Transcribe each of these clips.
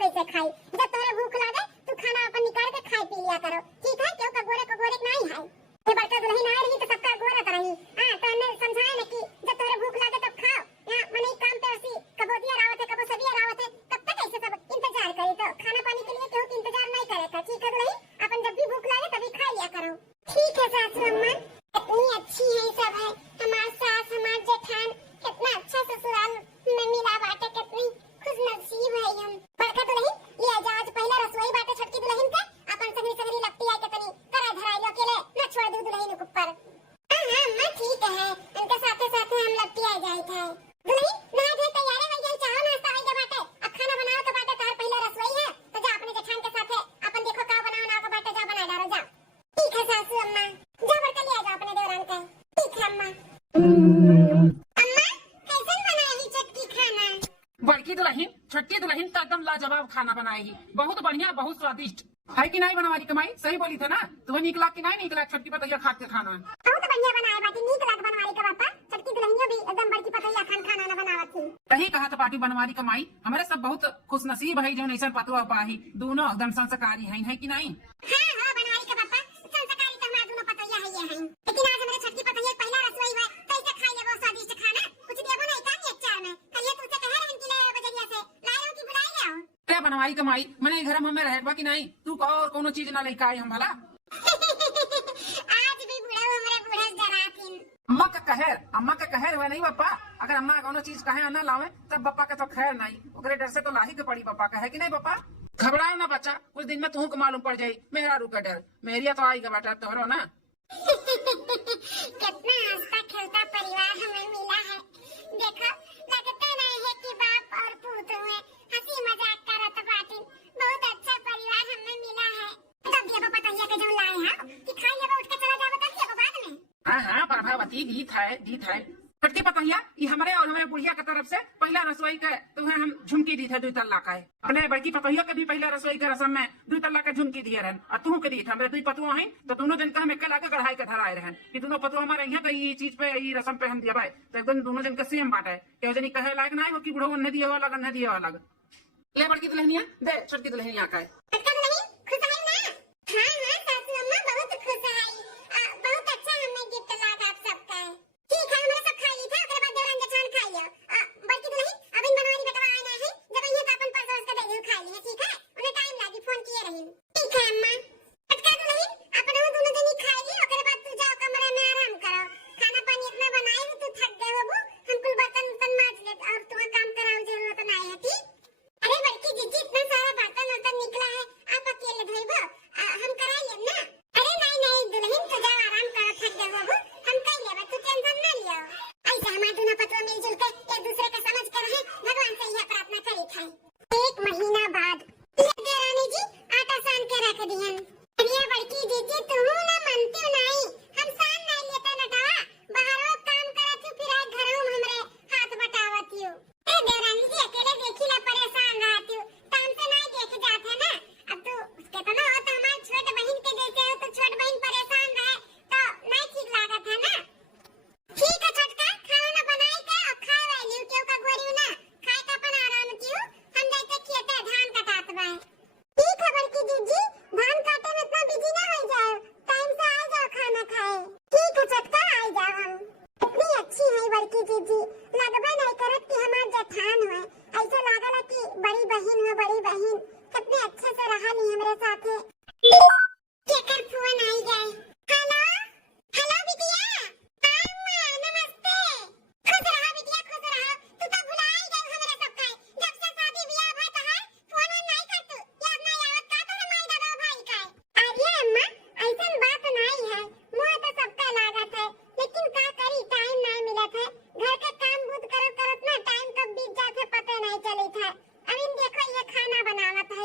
कैसे खाई। जब तोरे भूख लागे तू खाना अपन निकाल के खाई पी लिया करो, ठीक है? क्यों का गोरे नहीं है। ये बड़का दुल्हन आ रही तो सबका गोरा तरही। हां तो ने समझाए ना कि जब तोरे भूख लागे तब खाओ। यहां मने काम पे उसी कबोदिया रावत है, कबो सबिया रावत है, कब तक ऐसे सब इंतजार करी। तो खाना पानी के लिए क्यों की इंतजार नहीं करे था, ठीक है दुल्हन? अपन जब भी भूख लागे तभी खा लिया करो। ठीक है सासू अम्मा, इतनी अच्छी है सब है। हमार सास हमार जेठान कितना अच्छा ससुराल में मिला बाटे, कितनी खुशनसीब है हम। बड़का दुल्हन ले जा, आज पहला रसोई बाटे छोटकी दुल्हन के। अपन सगरी सगरी लपटी आके तनी करा धराई लो अकेले ना छोड़ दू दुल्हन के ऊपर। हां हां अम्मा ठीक है, उनके साथे साथे हम लपटी आ जाई थे। दुल्हन नहा धो तैयार है, वही चाहो नाश्ता हो गया बाटे। अब खाना बनाओ तो बाटे, तार पहला रसोई है तो जा अपने जेठान के साथे अपन देखो का बनाओ ना का बाटे, जा बना डालो जा। ठीक है सासू अम्मा, जा बड़का ले आ जा अपने देवरान के। ठीक है अम्मा। अम्मा कैसन बनाई चटकी खाना? बड़की दुल्हन छोटकी दुल्हन तो एकदम लाजवाब खाना बनाएगी, बहुत बढ़िया बहुत स्वादिष्ट है कि नहीं। बनवारी कमाई सही बोली थे ना, तुम्हें निकला कि नहीं निकला छोटकी पतैया खा के खाना? बहुत बढ़िया बनाए बाटी, नीक लग बनवारी का बापा। छोटकी दुल्हनिया भी एकदम बड़की पतैया खाना ना बनावत थी। कहीं कहा तो पार्टी बनवारी कमाई हमारे सब बहुत खुश नसीब है जो ऐसा पतवा पाही दोनों एकदम संस्कारी है कि नहीं? हां हां बनवारी का बापा संस्कारी तो हमारा दोनों पतैया है ये हैं। लेकिन आज हमारे छोटकी पतैया पहला रसोई है तो इसे खाई लेबो स्वादिष्ट खाना। कुछ देबो नहीं का नहीं अचार में, कहिए तुझसे कह रहन कि ले बजरिया से लाए हो कि बुलाई ले आओ। ते बनवारी कमाई मने घर में रहबा कि नहीं, तू और कोनो चीज ना लेके आए हम भला। आज भी बुढ़ा हमरे बुढ़ा डराथिन। अम्मा का कहर हुआ नहीं पापा। अगर अम्मा कोनो चीज कहे ना लावे तब पापा का तो खैर नहीं, ओकरे डर से तो लाही के पड़ी पापा का, है कि नहीं पापा? घबराओ ना बच्चा, कुछ दिन में तुमको मालूम पड़ जाये मेरा रू का डर। मेरिया तो आएगा बेटा तोहरो ना। कितना हंसता खेलता परिवार हमें मिला है। देखो लगता नहीं है कि बाप और पूत हुए, हंसी मजाक करत बाटे। बहुत अच्छा परिवार हमें मिला है। तब ये पतैया के जो लाए हैं कि खाई लेबो उठ के चला जाबो तब ये बाद में। हाँ प्रभावती गीत है। छोटकी पतैया ये हमारे और हमारे बुढ़िया की तरफ से पहला रसोई का तुम्हें हम झुमकी दी थे 2 तल्ला का है। अपने बड़की पतैया के भी पहला रसोई के रसम में 2 तल्ला का झुमकी दिए रहन और तुम के दी थे। हमारे 2 पतुआ हैं तो दोनों जन का हम एक लाके कढ़ाई के धराए रहन कि दोनों पतुआ हमारे यहाँ तो ये चीज पे ये रसम पे हम दिया भाई तो एकदम दोनों जन का सेम बात है। क्या जनी कहे लायक ना हो कि बुढ़ो ने दिया अलग न दिया अलग। ले बड़की दुल्हनिया दे छोटकी दुल्हनिया का है। बड़ी बहन कितने अच्छे से रहा नहीं हमारे साथ है। केकर फोन आई गए। हेलो हेलो बिटिया, हां नमस्ते। खुश रहा बिटिया खुश रहा। तू तो भुला ही गई हमारे सब का। जब से शादी ब्याह भई तो है फोन नहीं कर तू। याद नहीं आवत का तो माई दादा भाई का। अरे अम्मा ऐसन बात नहीं है, मुझे तो सबका लागत है लेकिन का करी टाइम नहीं मिलत है। घर के काम बुत करत करत ना टाइम कब बीत जात है पता नहीं चलत है। अभी देखो ये खाना बनावत है।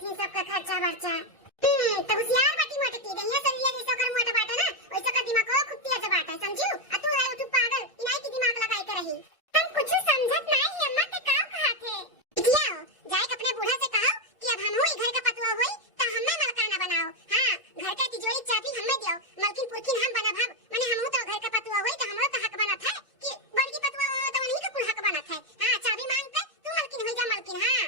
थी सबका खर्चा बर्चा। तो होशियार बाटी मोटकी रही है सरिया जैसा कर मोटा बाटा ना वैसा का दिमाग को खुत्तिया से बाटा समझू। आ तू है तू पागल इनाई की दिमाग लगाई के रही। हम कुछ समझत नहीं है अम्मा के काम कहा थे। बिटिया हो जाए अपने बूढ़ा से कहो कि अब हम ही घर का पतुआ होई त हमें मलकाना बनाओ। हां घर का तिजोरी चाबी हमें दियो मलकिन पुरखिन हम बनब माने हमहू तो घर का पतुआ होई त हमरो तो हक बनत है कि बड़की पतुआ हो तो उन्हीं का कुल हक बनत है। हां चाबी मांगते तू मलकिन हो जा मलकिन। हां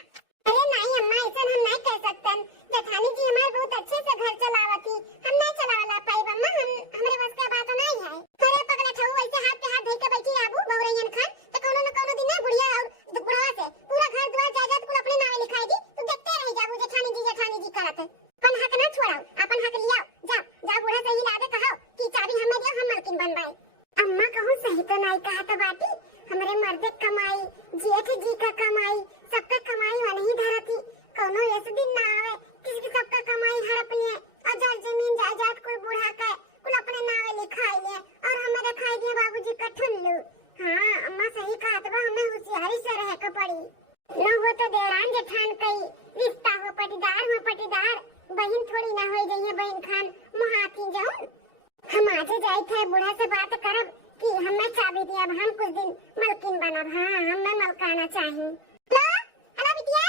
अरे नहीं अम्मा ऐसा हम नहीं कह सकतन। जेठानी जी हमारे बहुत अच्छे से घर चलावती हम नहीं चलावला पाई अम्मा हम हमरे बस का बात नहीं है। अरे पगला ठऊ ऐसे हाथ पे हाथ धइ के बैठी आबू बौरैयन खान त कोनो न कोनो दिन बुढ़िया और बुढ़वा से पूरा घर द्वार जायदाद कुल अपने नामे लिखाई दी तू देखते रह जाबू जेठानी जी करत। अपन हक ना छोड़ाओ अपन हक लियाओ जा जा बूढ़ा से ही लादे कहो कि चाबी हमें दियो हम मलकिन बनवाए। अम्मा कहूँ सही तो नहीं कहा तो बाटी हमरे मर्दे कमाई जेठ जी का कमाई सबका कमाई वाले ही धरती कोनो ऐसे दिन ना आवे किसी की सबका कमाई हड़प लिए और जल जमीन जायदाद कोई बूढ़ा का कुल अपने नामे लिखाई ले और हमें रखाई दिए बाबूजी का ठुल्लू। हाँ अम्मा सही कहा तो हमें होशियारी से रह के पड़ी न हो तो देवरान जेठान कई रिश्ता हो पटीदार बहन थोड़ी ना हो गई है बहन खान महाती जाऊं। हम आज जाए थे बूढ़ा से बात करब कि हमें चाबी दिया अब हम कुछ दिन मलकिन बनब। हाँ हमें मलकाना चाहिए। लो हेलो बिटिया।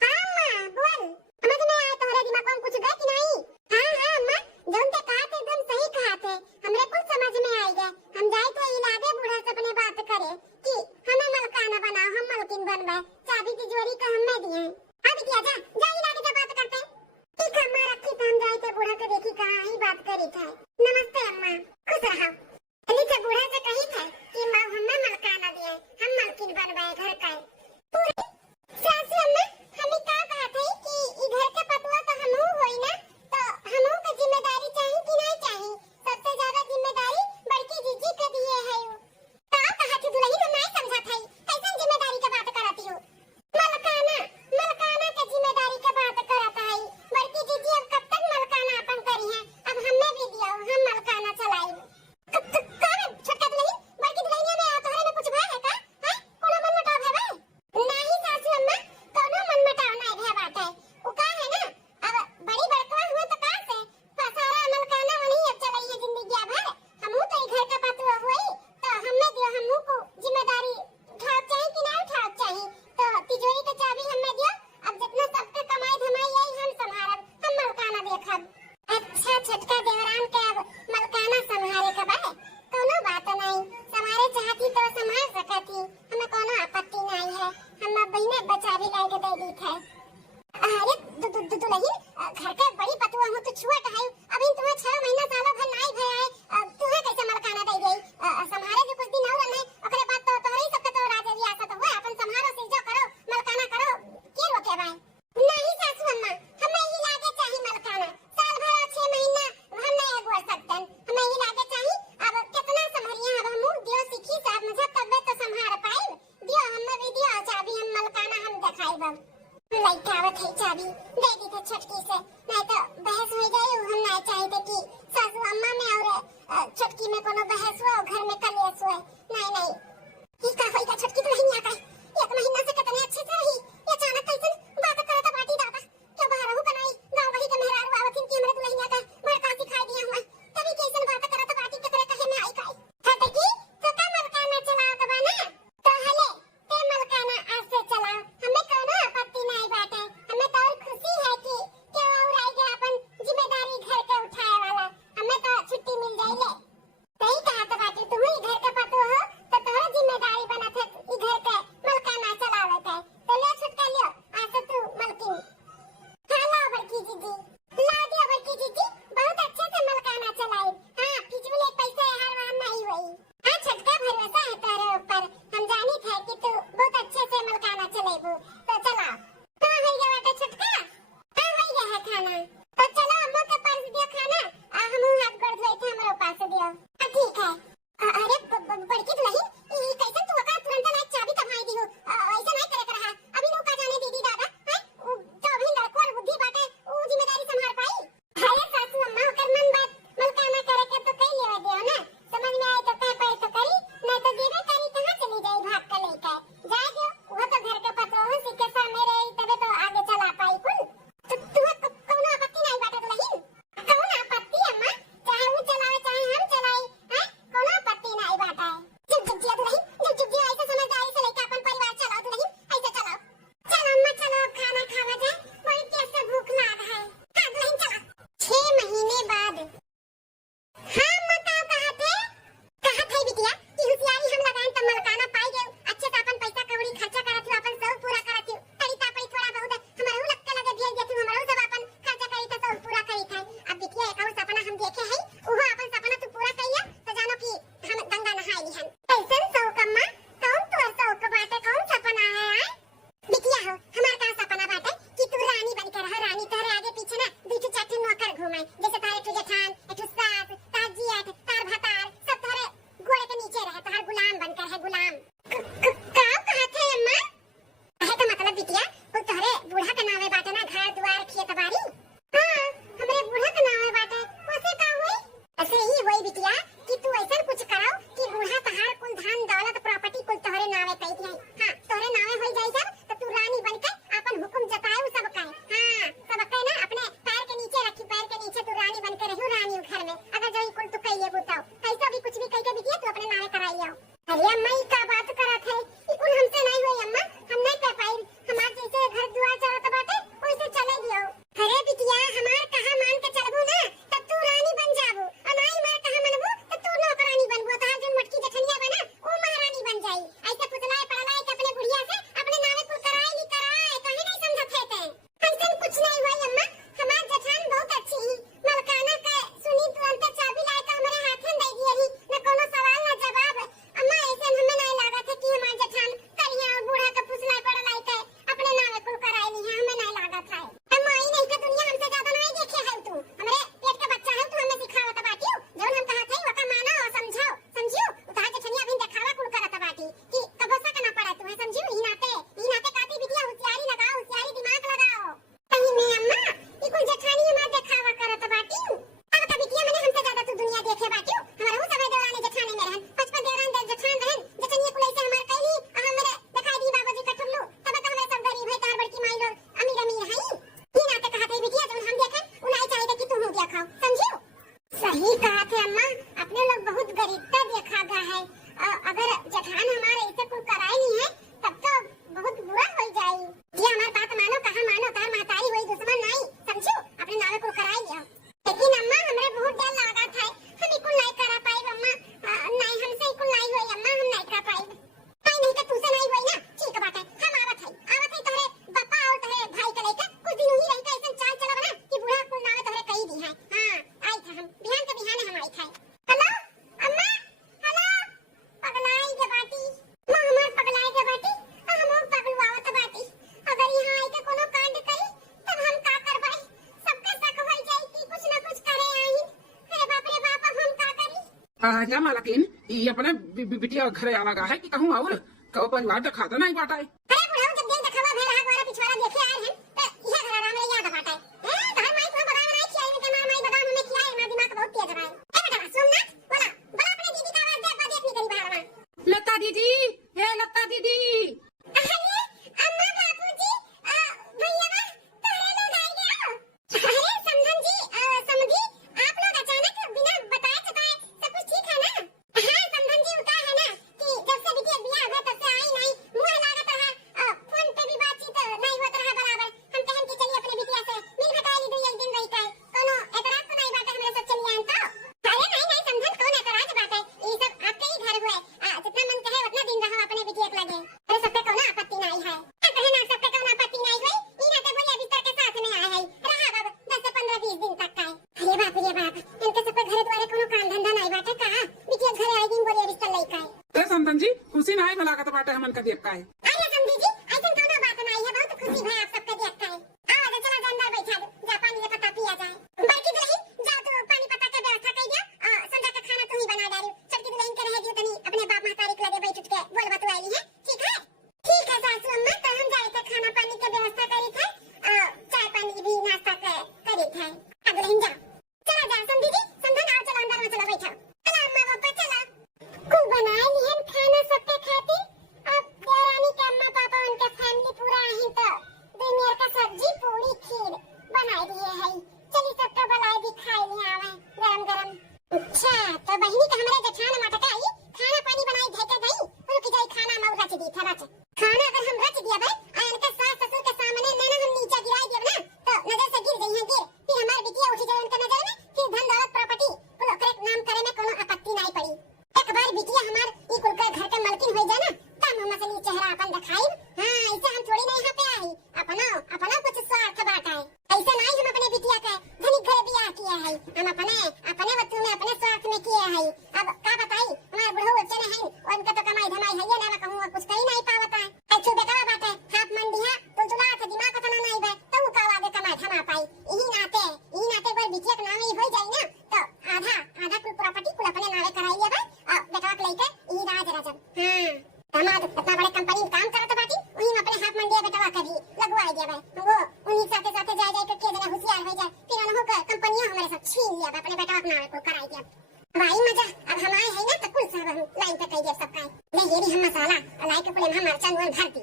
हां अम्मा बोल समझ में आए तोहरे दिमाग में कुछ गए कि नहीं। हां अम्मा जौन ते कहा थे एकदम सही कहा थे हमरे कुछ समझ में आई गए। हम जाए थे इलादे बूढ़ा से अपने बात करे कि हमें मलकाना बनाओ हम मलकिन बनवाए चाबी तिजोरी का हमें दिए। हां बिटिया जा जा इलाके से बात करते। ठीक है अम्मा रखी तो हम जाए थे बूढ़ा से देखी कहाँ ही बात करी था। नमस्ते अम्मा खुश रहो। अली से बूढ़ा से कही थे कि माँ हमें मलकाना दिए हम मलकिन बनवाए घर का। पूरी सासू अम्मा हमें का कहा थे कि ई घर के पतुआ तो हमहू होई ना तो हमहू के जिम्मेदारी चाहिए कि नहीं चाहिए। सबसे ज्यादा जिम्मेदारी बड़की जीजी के दिए है उ का कहा थी दुल्हन तो नहीं समझा थई कैसन जिम्मेदारी के बात करती हो। मलकाना के जिम्मेदारी के बात करत है बड़की जीजी अब कब तक मलकाना अपन करी है अब हमें भी दियो हम मलकाना चलाई। छोटका दुल्हन बड़की दुल्हनिया में तोहरे में कुछ भय है का है कोनो मन मटाव है भाई नहीं सासू अम्मा कोनो मन मटाव नहीं भय बात है उ का है ना अब बड़ी बड़कवा हुआ तो का से सारा मलकाना वही अब चलाई है जिंदगी भर हमहू तो घर का पतुआ होई तो हमें दियो हमहू को जिम्मेदारी उठाव चाहिए कि नहीं उठाव चाहिए तो तिजोरी के चाबी हमें दियो अब जितना सबके कमाई धमाई आई हम संभारब हम मलकाना देखब। अच्छा छोटका देवरान के अब मलकाना संभाले के बारे कोनो बात नहीं समारे चाहती तो संभाल सकती हमें कोनो आपत्ति नहीं है हम बहिने बचा भी लाए के दे दी थे। अरे दुल्हन घर के बड़ी पतुआ हूं तो छुआ है अभी तुम्हें 6 महीना सालों भर नहीं भय आए तुम्हें कैसे मलकाना दे गई संभारे जो कुछ दिन और नहीं ओकरे बाद तो तोहरे सबके तो राजा जी आसा तो हुआ अपन संभारो से जो करो मलकाना करो के रोके भाई नहीं सासू अम्मा हमें ही लागे चाहिए मलकाना साल भर 6 महीना हम नहीं गोर सकते हमें ही लागे चाहिए अब कितना संभरिया अब हम दियो सीखी साहब मुझे तब तो संभाल पाए दियो हमें भी दियो चाबी हम मलकाना हम दिखाई लइका आवत है चाबी दे दी थे छोटकी से नहीं तो बहस हो जाए हम नहीं चाहते कि सासू अम्मा में और छोटकी में कोनो बहस हो घर में कलेश हो। नहीं ई का होई का छोटकी तो नहीं आता एक महीना से कितने अच्छे से रही ये अचानक कैसे बात करत बाटी दादा क्यों बाहर हो बनाई गांव वही के मेहरारू आवत कि हमरे दुल्हनिया का बड़का सिखाई दिया हुआ तभी कैसे बात करत बाटी के कहे में आई काई हटे की तो का मलकाना चलाओ के बना तो हले ते मलकाना आज से चलाओ हमें कोनो आपत्ति नहीं बात है हमें तो और खुशी है कि क्यों और आई गया अपन जिम्मेदारी घर के उठाए वाला हमें तो छुट्टी मिल जाई ले सही कहा तो बाटी तुम ही घर के पतु हो तो तोहरे या मालकिन ये अपने बिटिया घरे आ लगा है कि कहूँ और कहो परिवार तो खाता नहीं बाटा है। अरे बुढ़ऊ जब देख देखवा भेड़ हाथ वाला पिछवाड़ा देखे आए हैं तो यह घर आराम रे याद बाटा है घर माई को बदाम नहीं खियाई में मार माई बदाम हमें खियाई हमारा दिमाग बहुत तेज है। ए बेटा सोमनाथ बोला बोला अपने दीदी का आवाज दे बात नहीं करी बाहर में। लता दीदी, हे लता दीदी। अरे अम्मा बापूजी भैया तारे लोग आ गए। अरे समधन जी समधी आप लोग अचानक बिना बताए चताए सब कुछ ठीक है ना? हाँ समधन जी उतार है ना कि जब से बिटिया बियाह हुआ तब से आई नहीं मुंह लागत रहा फोन पे भी बातचीत नहीं होत रहा बराबर। हम कहन कि चलिए अपने बिटिया से मिल भटाई ली एक दिन रही का कोनो एतराज तो नहीं बाटे हमारे सब चलिए आन तो। अरे नहीं समधन कौन एतराज बाटे ये सब आपके ही घर हुए जितना मन कहे उतना दिन रहो अपने बिटिया के लगे। अरे सब पे कोनो आपत्ति नहीं है कहे ना सब पे कोनो आपत्ति नहीं हुई ई ना ते बोलिए बिस्तर के साथ में आए है रहा बाबा 10 से 15 20 दिन तक का है। अरे बाप इनके सब पे घरे द्वारे कोनो काम धंधा नहीं बाटे कहा बिटिया घरे आई दिन बोलिए बिस्तर लई का है। ए समधन जी खुशी नहीं भलागत बाटा हमन का देख का है। अरे समझी जी ऐसा कोनो बात नहीं है बहुत खुशी है आप सबका देख का है। आओ चला अंदर बैठा जा पानी का पत्ता पिया जाए। बड़की दुल्हन जा तो पानी पत्ता का व्यवस्था कर दिया संध्या का खाना तू ही बना डाली छोटी दुल्हन के रह दियो तनी अपने बाप महतारी के लगे बैठ उठ के बोल बतवा ली है ठीक है सासू अम्मा तो हम जाए थे खाना पानी की व्यवस्था करी थे चाय पानी भी नाश्ता करी थे। अब दुल्हन जा चला जा समझी जी समझन आओ चलो अंदर में चलो बैठो चला अम्मा पापा चला खूब बनाए लिहन खाना सबके खातिर। अब देवरानी के अम्मा पापा उनका फैमिली पूरा है तो दुनिया का सब्जी पूरी खीर बनाई दिए है चली सबका भलाई भी खाई लिया आवे गरम गरम। अच्छा तो बहिनी के हमरे जेठान मटका आई खाना पानी बनाई धके गई रुक जाई खाना मऊ रच दी था रच खाना अगर हम रच दिया भाई आन के सास ससुर के सामने ना हम नीचे गिराई देब ना तो नजर से गिर जाई है गिर फिर हमारी बिटिया उठी जाए उनके नजर में फिर धन दौलत प्रॉपर्टी कुल ओकरे नाम करे में कोनो आपत्ति नहीं पड़ी। एक बार बिटिया हमार ई कुल के घर के मालकिन हो जाए ना तब हम असली चेहरा अपन दिखाई। हां ऐसे हम थोड़ी नहीं यहाँ पे आई अपना कुछ स्वार्थ बाटा है ऐसे नहीं हम अपने बिटिया के धनिक घरे बियाह किया है हम अपने वस्तु में अपने स्वार्थ में किया है। अब का बताई हमारे बुढ़ऊ बच्चे ने हैं और उनका तो कमाई धमाई है ये ना कहूँ कुछ कहीं नहीं पावता है अच्छू बेटा बाटे हाथ मन दिया तो तुला था दिमाग का नहीं बे तो का आगे कमाई धमा पाई यही नाते पर बिटिया के नाम ही हो जाई ना तो आधा कुल प्रॉपर्टी कुल अपने नावे कराई लिया भाई और बेटा के लेके ई राज राजन। हां दामाद इतना बड़े कंपनी में काम करत बाटी वही अपने हाथ मन दिया बेटा का भी लगवाई दिया भाई वो उन्हीं साथे साथे जाए के जना होशियार हो जाए फिर उन्हों का कंपनियां हमारे साथ छीन लिया अपने बेटा के नावे को कराई दिया भाई मजा। अब हम आए हैं ना तो कुल सब हम लाइन पे कह दिया सबका ले ये भी हम मसाला लाई के पुले हम मरचा नुन भर दी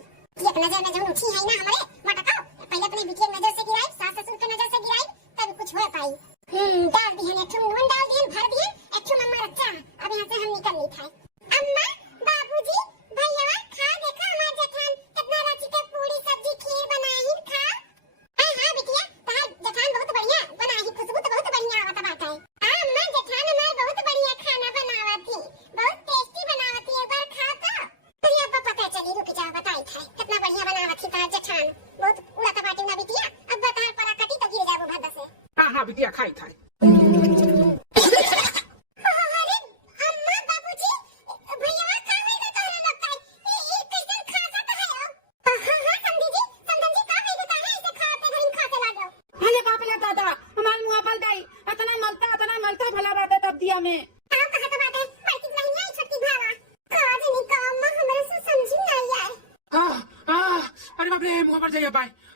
एक नजर में जो उठी है ना हमारे मटका पहले अपने बिटिया नजर से गिराई सास ससुर के नजर से गिराई तब कुछ हो पाई। डाल दी है एक नुन डाल दी भर दिए एक मम्मा रचा अब यहां से हम निकल नहीं था। अम्मा बाबूजी भैया खा देखा हमार जेठान कितना रची के पूरी सब्जी खीर बनाई खा। हां बिटिया तार जेठान बहुत बढ़िया बनाई खुशबू तो बहुत बढ़िया आवत बाटे। हां अम्मा जेठान हमार बहुत बढ़िया खाना बनावत थी बहुत टेस्टी बनावत थी एक बार खा तो ये अब पता चली रुक जा बताई था कितना बढ़िया बनावत थी तार जेठान बहुत उड़ाता बाटी ना बिटिया अब बता परा कटी तो गिर जाबो भद्दा से। हां बिटिया खाई था।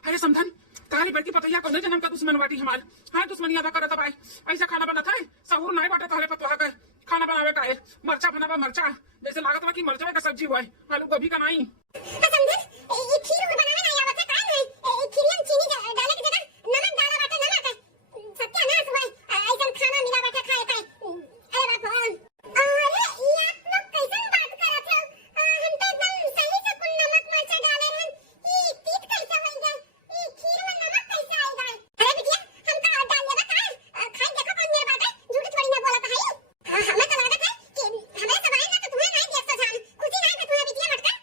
अरे समधन तारी बेटी पतैया को जन्म का दुश्मन बाटी हमार हां दुश्मनी अदा करत भाई ऐसा खाना बनत है सहूर नहीं बाटे तहले पतवा के खाना बनावे का है मरचा बनावा मरचा जैसे लागत बा कि मरचा का सब्जी हुआ आलू गोभी का नहीं। समझे ये खीर बनावे नहीं आवत है कान है ये खीर में चीनी डाले की जगह नमक डाला बाटे नमक सत्यानाश हुआ ऐसा खाना मिला बाटे खाए खाए। अरे बाप अरे ये आप लोग कैसे बात करत हो हम तो एकदम सही से कुल नमक मरचा डाले हैं ये तीत कैसे हो गया ये खीर में नमक कैसे आ गया। अरे बिटिया हम का डाल लेगा का खाई देखो कौन मेरे बात है झूठ थोड़ी ना बोला था है हमें तो लागत है कि हमें सब आए ना तो तुम्हें नहीं देख तो जान खुशी नहीं तो तुम्हें बिटिया मटका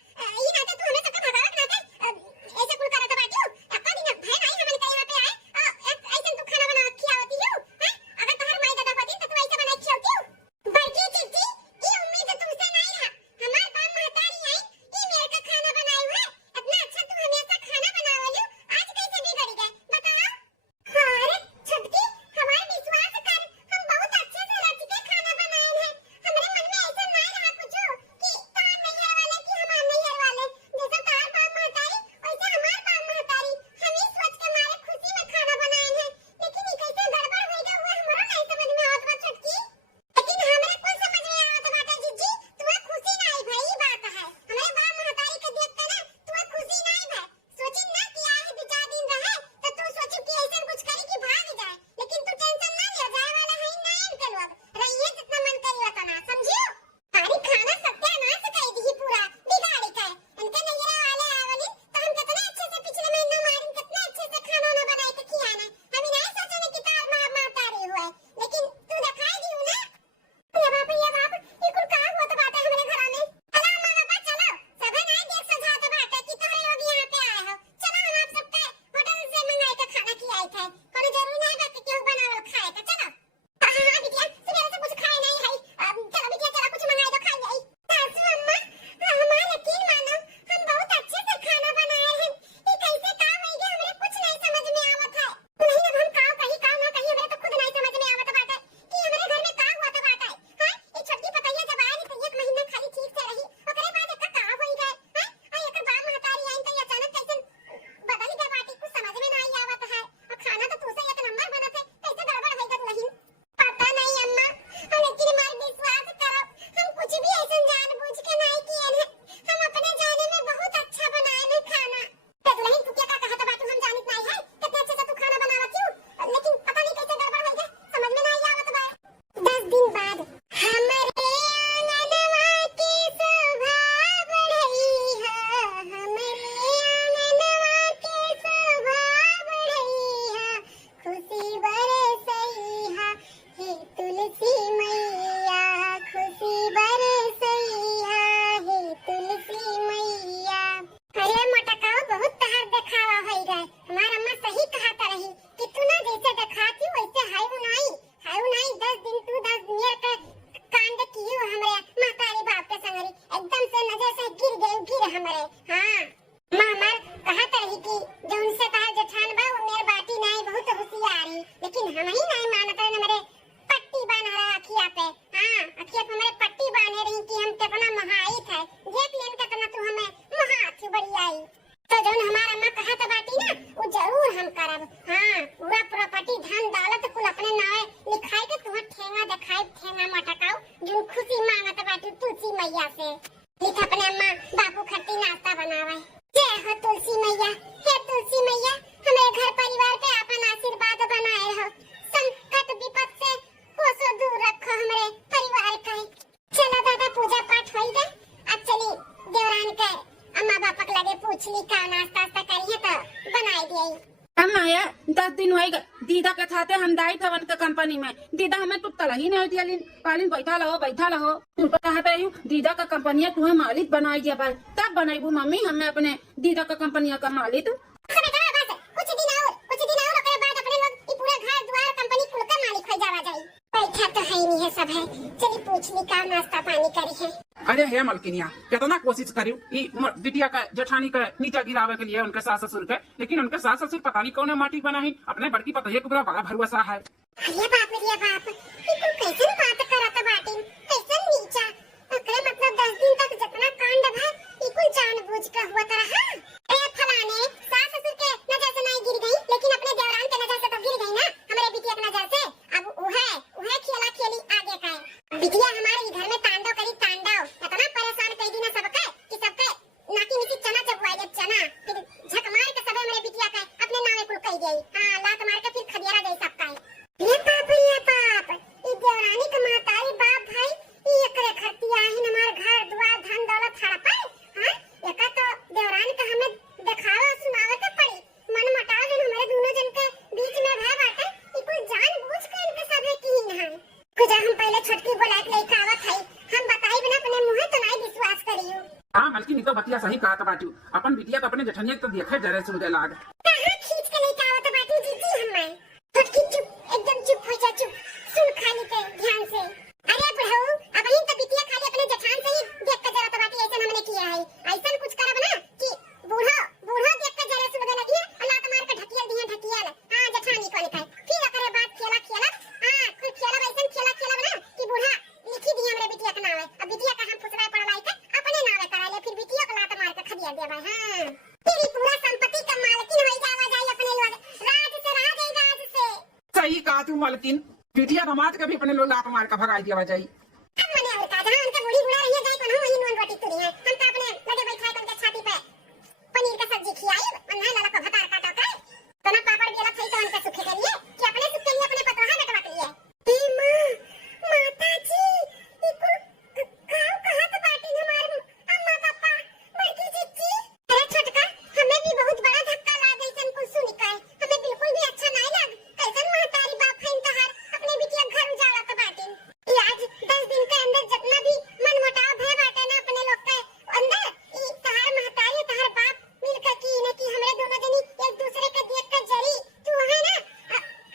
ये नाते तू हमें सबका भगावत नाते हम ही नहीं मानत रहे मेरे पट्टी बांध रहा अखिया पे। हां अखिया पे मेरे पट्टी बांधे रही कि हम कितना महाहित है, देख लेन कितना तू हमें महात बढ़िया आई। तो जोन हमारा अम्मा कहा था बाटी ना वो जरूर हम करब। हां पूरा प्रॉपर्टी धन दौलत कुल अपने नावे लिखाई के तुह ठेंगा दिखाई, ठेंगा मटकाओ जो खुशी मांगत बाटी तुलसी मैया से। लिख अपने अम्मा बापू खट्टी नाश्ता बनावे। जय हो तुलसी मैया, हे तुलसी मैया हमारे घर परिवार पे अपन आशीर्वाद बनाए रहो, संकट विपद से कोसों दूर रखो हमारे परिवार का। चलो दादा पूजा पाठ हो गए, अब चली देवरान के अम्मा बापा के लगे पूछ ली का नाश्ता करिए तो बनाई दिए। हम आया 10 दिन होएगा दीदा के थाते हम दाई थवन के कंपनी में। दीदा हमें तो तला ही नहीं दिया कालीन बैठा रहो तू कहते हूँ दीदा का कंपनी तुम्हें मालिक बनाई दिया भाई, तब बनाईबू मम्मी हमें अपने दीदा का कंपनी का मालिक। कुछ दिन और ओकरे बाद अपने लोग ई पूरा घर द्वार कंपनी कुल का मालिक हो जावा जाई। बैठा तो है नहीं है सब है, चली पूछ ली का नाश्ता पानी करी है। अरे हे मलकिनिया कितना कोशिश करी बिटिया का जेठानी का नीचा गिरावे के लिए उनके सास ससुर के, लेकिन उनके सास ससुर पता नहीं कौन माटी बना ही अपने बड़की पतैया को बड़ा भरोसा है। अरे बाप रे बाप, ये कैसे बात करत बाटी, कैसे नीचा ओकरे मतलब 10 दिन तक जितना कांड भा ई कुल जानबूझ के हुआ रहा। ए फलाने सास ससुर के नजर से नहीं गिर गई, लेकिन अपने देवरान के नजर से तो गिर गई ना हमारे बिटिया की नजर से। अब उहे खेला खेली आगे का बिटिया हमारे घर में तांडव करी तांडव, इतना परेशान कर दी ना सबके कि सबके नाकी नीची चना चबुआ दे चना, फिर झक मार के सबे मेरे बिटिया का अपने नावे कुल कह गई। हां लात मार के फिर खदियारा दे सबका। ये पाप ई देवरानी के माताई बाप भाई ई एकरे खतिया है हमार घर द्वार धन दौलत हड़पा। हां एका तो देवरान का हमें दिखावे सुनावे के पड़ी, मन मटाव जन हमारे दोनों जन के बीच में भय बाटे ई कुल जानबूझ के इनके सबे की ना कुछ हम पहले छटकी बोला के लेके आवत है, हम बताई बिना अपने मुंह तो नहीं विश्वास करियो। हाँ मलकिनी तो बतिया सही कहा बाटू, अपन बिटिया तो अपने जेठनिया तो देखे जरे सुन दे लाग। कहां खींच के लेके आवत बाटू जीजी हमें। छटकी चुप एकदम चुप हो जा, चुप सुन खाली के ध्यान से। अरे बुढ़ऊ अब इन तो बिटिया खाली अपने जेठान से ही देख के जरा तो बाटी ऐसा हमने किया है, ऐसा कुछ करब ना कि बूढ़ो देख के जरा सुन लगी अल्लाह मार के ढकियल दिए ढकियल। हां जेठानी को लिखाई फिर ओकरे बाद खेला हां कुछ खेला ऐसा खेला ना कि बूढ़ा लिखी दिए हमरे बिटिया के नावे। अब बिटिया का हम फुसरा पड़लाई के अपने नावे करा ले, फिर बिटिया को लात मार के खदिया दे भाई। हां तेरी पूरा संपत्ति का मालकिन हो जावा जाए अपने लोग राज से रह जाए राज से। सही कहा तू मलकिन, बिटिया दामाद के भी अपने लोग लात मार के भगाई दिया जाए। अब मने और का जहां उनके बूढ़ी बुढ़ा रही जाए कोन वही नून रोटी तुरी है, हम तो अपने लगे बैठा के उनके छाती पे पनीर का सब्जी खिलाई और ना लाला को भतार काटा के तो ना पापड़ बेला थई तो उनके सुखे के लिए कि अपने सुख के लिए अपने पतोहा नटवा के लिए। ए मां माता जी ई कुल गांव कहां तो बाटी हमार अम्मा पापा बड़की जीजी। अरे छोटका हमें भी बहुत बड़ा धक्का लाग गई सन कुल सुन के, हमें बिल्कुल भी अच्छा नहीं लग कैसन महतारी बाप है इंतहार अपने बिटिया घर उजाड़ा तो बाटी। ये आज 10 दिन के अंदर जितना भी मन मुटाव भय बाटे ना अपने लोग के अंदर ई तहार महतारी तहार बाप मिलकर की ने कि हमरे दोनों जनी एक दूसरे के देख कर जरी तू है ना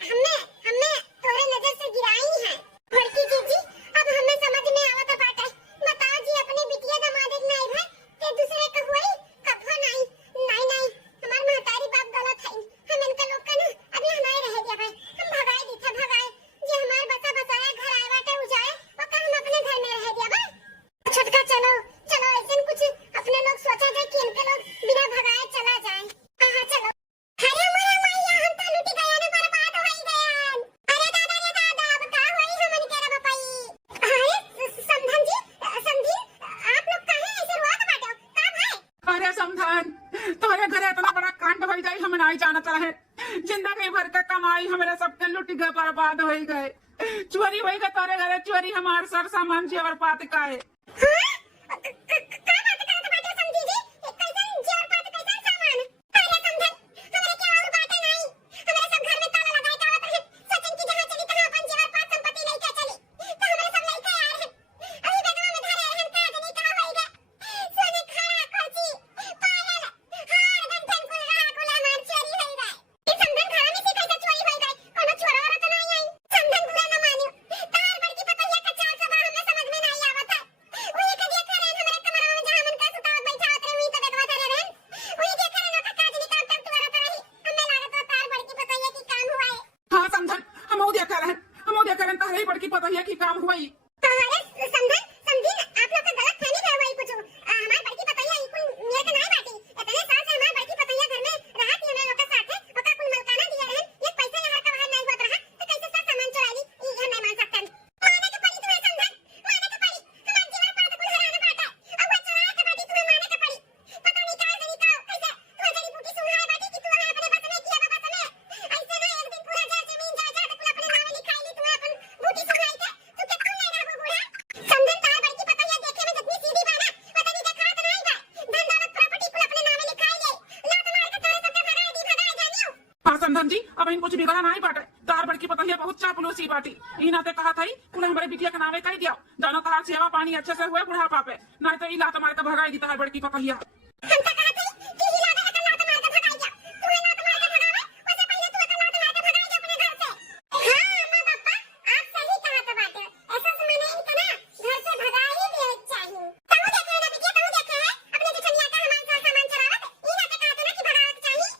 हमें तोरे नजर से गिराई है। बड़की जीजी अब हमें समझ में आवत बाटे, बताओ जी अपने बिटिया दामाद नहीं भाई के दूसरे के हुई कभो नहीं हमार महतारी बाप गलत है, हम इनके लोग का ना अभी हमारे रह गया भाई, हम भगाई दी थे भगाई जे हमार बसा बसाया घर आए बाटे उजाए और का हम अपने घर में रह गया भाई। छोटका चलो ऐसे कुछ अपने लोग सोचा जाए कि इनके लोग बिना भगाए चला जाए। हां चलो। अरे मोरे मैया हम तो लूटी गया ना बर्बाद हो गया। अरे दादा अब का होई हमन के रे बपाई। अरे समधन जी समधी आप लोग काहे ऐसे रोत बाटे का भाई। अरे समधन तोरे घरे इतना बड़ा कांड हो जाए हम नहीं जानत रहे, जिंदगी भर का कमाई हमारे सबके लुट गए बर्बाद हो गए, चोरी हो गए तोरे घरे चोरी हमार सब सामान जेवर पात का है। हां का बात करत बाटे समधी जी कैसन जेवर पात कैसन सामान। अरे समधन हमरे के और बाटे नहीं हमारे सब घर में ताला लगाए का आवत है, सोचन की जहां चली तहां अपन जेवर पात संपत्ति लेके चली तो हमारे सब लेके आए हैं। अभी बेगवा में धरे हैं का जनी का होइगा सोने खड़ा कोची पायल हार गंठन कुल रहा कुल हमार चोरी होई गए। ई समधन घर में से कैसे चोरी होई गए, कोनो चोरा वाला तो नहीं आई। समधन बुरा ना मानियो तार बड़की पतैया का चाल सब हमें समझ में नहीं आवत है। वही के देख रहे हैं हमारे कमरा में जहां मन का सुतावत बैठा उतरे हुई तो बेगवा धरे रहन वही देख रहे हैं का काज निकाल तक तुरत रही हमें लागत तार बड़की पतैया की काम हुआ है। हाँ समधन हम क्या करें तहरी बड़की पतैया की काम हुई अरे समझन समझी ना, आप लोग का गलत फहमी है वही कुछ हमार बड़की पतैया ई कुल मेरे के नहीं बाटी इतने साल से हमार बड़की पतैया घर में रहत ही हम लोग के साथ है ओका कुल मलकाना दिया रहन एक पैसा यहाँ का बाहर नहीं होत रहा तो कैसे सब सामान चुराई ई हम नहीं मान सकते माने के पड़ी तुम्हें समझन माने के पड़ी हमार जीवन पर तो कुल हराना पड़ता है अब वो चुरा के बाटी तुम्हें माने के पड़ी पता नहीं का जरी का कैसे तू जरी बूटी सुनाए बाटी कि तू वहां अपने बस में किया बाबा समय ऐसे ना एक दिन पूरा जमीन जायदाद कुल अपने नाम लिखाई ली तुम्हें अपन बूटी सुनाई के तू के कौन नहीं रहबो बूढ़ा समझन तार बड़की पतैया देखे में जितनी सीधी बा ना पता नहीं देखा तो नहीं बा धन दौलत प्रॉपर्टी कुल अपने नाम लिखाई ले लात मार के तारे सबके भगाए दी भगाए जानियो हाँ समधन जी अब इन कुछ बिगड़ा नहीं बाटे तार बड़की पतैया बहुत चापलूसी बाटी ई नाते कहा था कुल हमारे बिटिया के नामे कही दिया जानो तार सेवा पानी अच्छे से हुए बुढ़ापा पे नहीं तो ई लात मार के भगाई दी तार बड़की पतैया हम तो कहते हैं कि ही लागे अकल लात मार के भगाई जा तुम्हें लात मार के भगावे उससे पहले तू अकल लात मार के भगाई जा अपने घर से हां अम्मा पापा आप सही कहा तो बात है ऐसा समय नहीं इतना घर से भगा ही दे चाहिए तू देखे ना बिटिया तू देखे है अपने जेठनिया का हमारे साथ सामान चुरावत ई ना के कहते ना कि भगावत चाहिए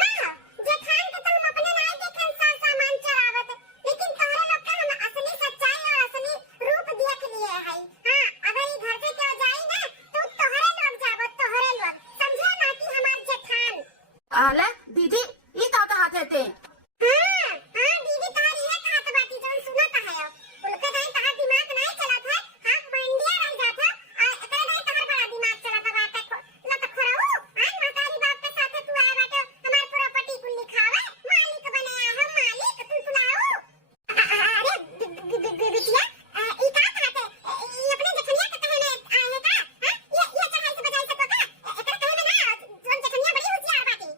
मां जेठान के तुम अपने नहीं देखे साथ सामान चुरावत लेकिन तोहरे लोग का हम असली सच्चाई और असली रूप देख लिए है हां अगर ई घर से क्यों जाई ना तो तोहरे लोग जावत तोहरे लोग समझे ना कि हमार जेठान आले दीदी ई का हाथ थे हाँ दीदी तारी है कहा तो बाती जौन सुनत है उनके नहीं तहार दिमाग नहीं चलत है हां मंडिया रह जात है एकरे नहीं तहार बड़ा दिमाग चलत है बात लत खोराऊ हां मातारी बाप के साथ तू आया बाटे हमार प्रॉपर्टी कुल लिखावे मालिक बने हम मालिक तू सुनाओ अरे बिटिया ई का कहते ई अपने जेठनिया के कहने आए है का हां ये चढ़ाई से बजाई सको का एकरे कहे में ना जौन जेठनिया बड़ी होशियार बाटी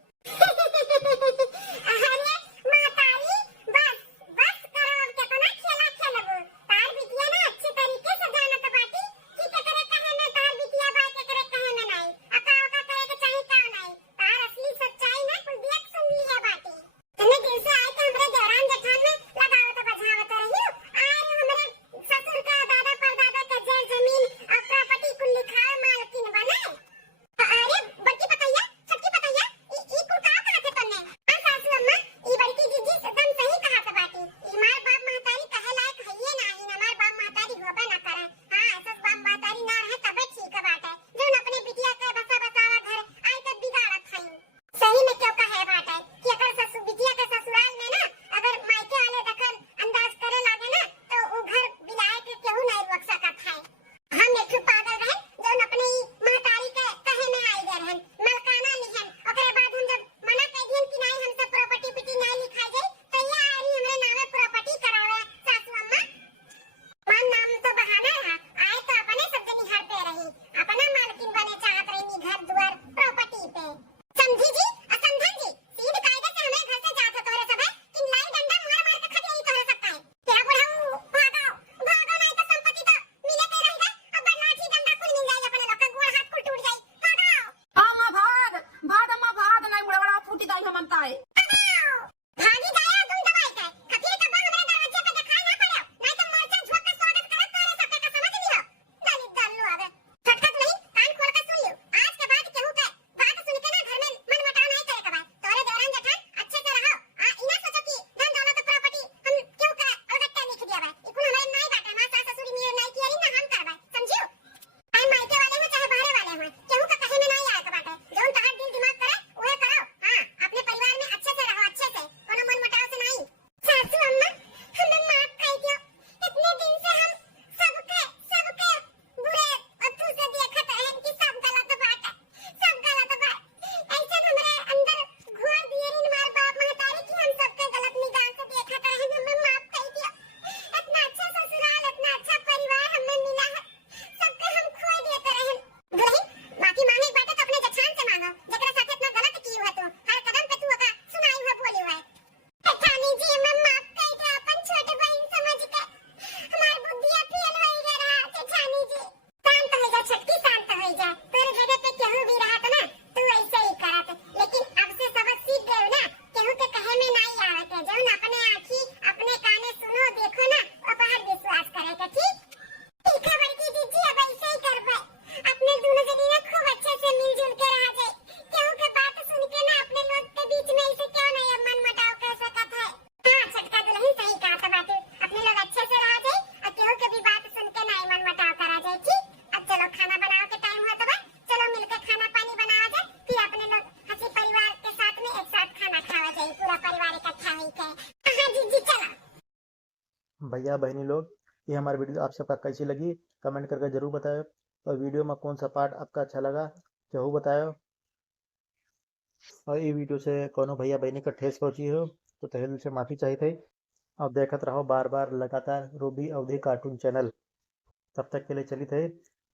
भैया बहनी लोग, ये हमारी वीडियो आप सबका कैसी लगी कमेंट करके जरूर बताओ, और वीडियो में कौन सा पार्ट आपका अच्छा लगा जरूर बताओ। और ये वीडियो से कोनो भैया बहनी का ठेस पहुंची हो तो तहे दिल से माफ़ी चाहिए थे। और देखत रहो बार बार लगातार रूबी अवधि कार्टून चैनल। तब तक के लिए चली थे,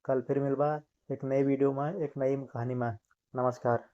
कल फिर मिलबा एक नई वीडियो में एक नई कहानी में। नमस्कार।